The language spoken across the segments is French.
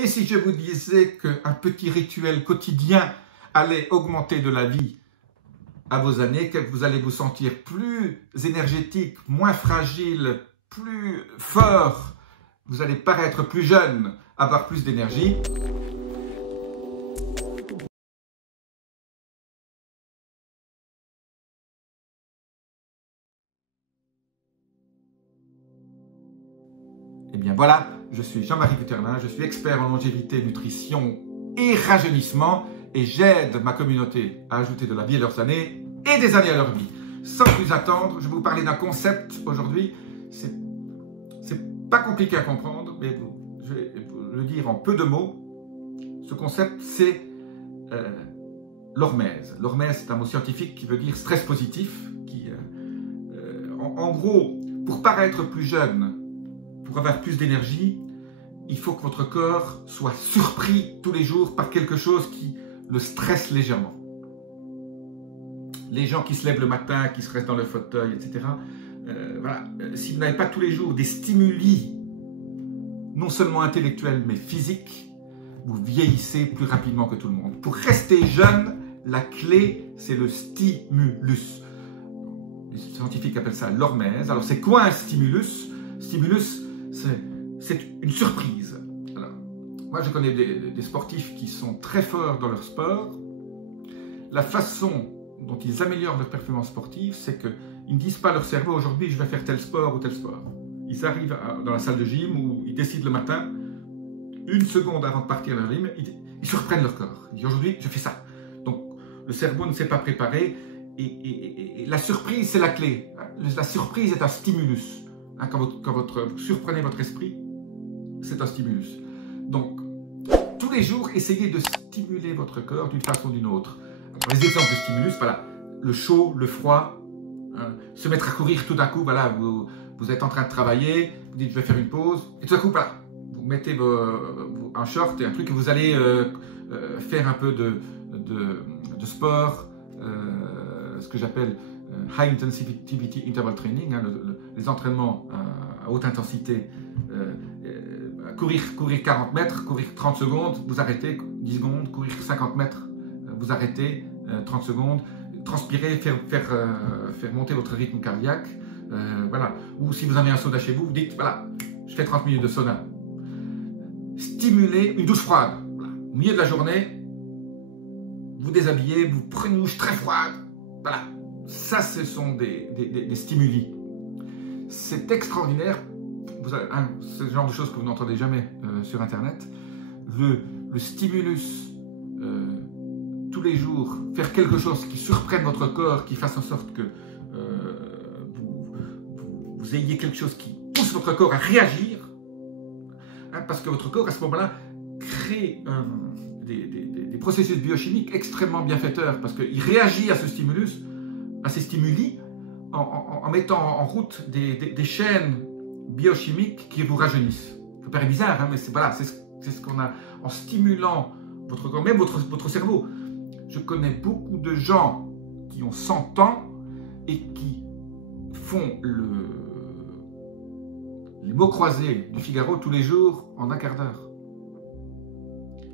Et si je vous disais qu'un petit rituel quotidien allait augmenter de la vie à vos années, que vous allez vous sentir plus énergétique, moins fragile, plus fort, vous allez paraître plus jeune, avoir plus d'énergie. Eh bien voilà, je suis Jean-Marie Cuterlin, je suis expert en longévité, nutrition et rajeunissement et j'aide ma communauté à ajouter de la vie à leurs années et des années à leur vie. Sans plus attendre, je vais vous parler d'un concept aujourd'hui. C'est pas compliqué à comprendre, mais je vais vous le dire en peu de mots. Ce concept, c'est l'hormèse. L'hormèse, c'est un mot scientifique qui veut dire stress positif. En gros, pour paraître plus jeune, pour avoir plus d'énergie, il faut que votre corps soit surpris tous les jours par quelque chose qui le stresse légèrement. Les gens qui se lèvent le matin, qui se restent dans leur fauteuil, etc. Voilà. Si vous n'avez pas tous les jours des stimuli, non seulement intellectuels, mais physiques, vous vieillissez plus rapidement que tout le monde. Pour rester jeune, la clé, c'est le stimulus. Les scientifiques appellent ça l'hormèse. Alors, c'est quoi un stimulus? Stimulus, c'est une surprise. Alors, moi, je connais des sportifs qui sont très forts dans leur sport. La façon dont ils améliorent leur performance sportive, c'est qu'ils ne disent pas à leur cerveau, aujourd'hui, je vais faire tel sport ou tel sport. Ils arrivent dans la salle de gym où ils décident le matin, une seconde avant de partir à leur gym, ils surprennent leur corps. Ils disent, aujourd'hui, je fais ça. Donc, le cerveau ne s'est pas préparé et la surprise, c'est la clé. La surprise est un stimulus. Quand vous surprenez votre esprit, c'est un stimulus. Donc, tous les jours, essayez de stimuler votre corps d'une façon ou d'une autre. Alors, les exemples de stimulus, voilà, le chaud, le froid, se mettre à courir tout d'un coup, voilà, vous êtes en train de travailler, vous dites je vais faire une pause, et tout d'un coup, voilà, vous mettez un short et un truc, et vous allez faire un peu de sport, ce que j'appelle High Intensity Interval Training, les entraînements à haute intensité, courir 40 mètres, courir 30 secondes, vous arrêtez, 10 secondes, courir 50 mètres, vous arrêtez, 30 secondes, transpirer, faire monter votre rythme cardiaque, voilà. Ou si vous avez un sauna chez vous, vous dites, voilà, je fais 30 minutes de sauna. Stimulez une douche froide, voilà. Au milieu de la journée, vous déshabillez, vous prenez une douche très froide, voilà. Ça, ce sont des stimuli. C'est extraordinaire. C'est le genre de choses que vous n'entendez jamais sur Internet. Le stimulus, tous les jours, faire quelque chose qui surprenne votre corps, qui fasse en sorte que vous ayez quelque chose qui pousse votre corps à réagir, parce que votre corps, à ce moment-là, crée des processus biochimiques extrêmement bienfaiteurs, parce qu'il réagit à ce stimulus, à ces stimuli, en mettant en route des chaînes biochimiques qui vous rajeunissent. Ça paraît bizarre, hein, mais c'est ce qu'on a en stimulant votre corps, même votre cerveau. Je connais beaucoup de gens qui ont 100 ans et qui font les mots croisés du Figaro tous les jours en un quart d'heure.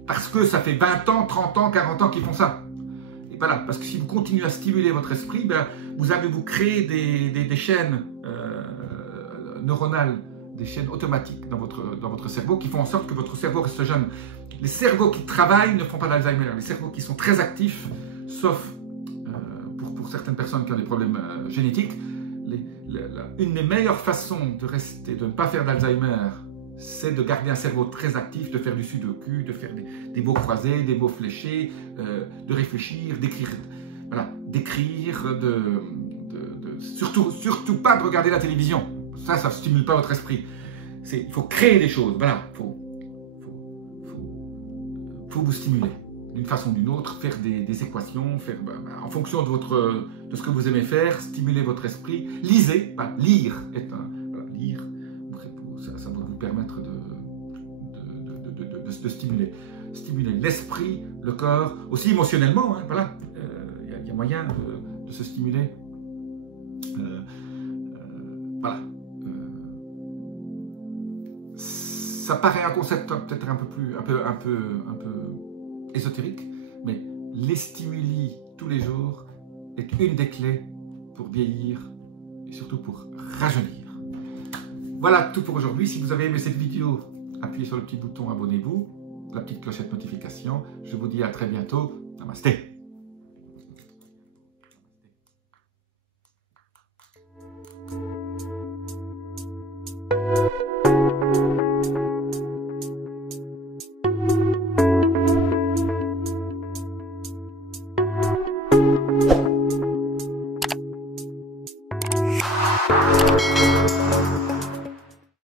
Parce que ça fait 20 ans, 30 ans, 40 ans qu'ils font ça. Et voilà, parce que si vous continuez à stimuler votre esprit, ben, vous allez vous créer des chaînes neuronales, des chaînes automatiques dans votre cerveau qui font en sorte que votre cerveau reste jeune. Les cerveaux qui travaillent ne font pas d'Alzheimer. Les cerveaux qui sont très actifs, sauf pour certaines personnes qui ont des problèmes génétiques, une des meilleures façons de ne pas faire d'Alzheimer, c'est de garder un cerveau très actif, de faire du sudoku, de faire des mots croisés, des mots fléchés, de réfléchir, d'écrire, voilà, surtout pas de regarder la télévision. Ça ne stimule pas votre esprit. Il faut créer des choses, voilà, faut vous stimuler d'une façon ou d'une autre, faire des équations, en fonction de ce que vous aimez faire, stimuler votre esprit. Lisez, lire lire, ça va vous permettre de stimuler l'esprit, le corps, aussi émotionnellement, hein, voilà, y a moyen de se stimuler, voilà. Ça paraît un concept peut-être un peu ésotérique, mais les stimuli tous les jours est une des clés pour vieillir et surtout pour rajeunir. Voilà tout pour aujourd'hui. Si vous avez aimé cette vidéo, appuyez sur le petit bouton abonnez-vous, la petite clochette notification. Je vous dis à très bientôt. Namasté.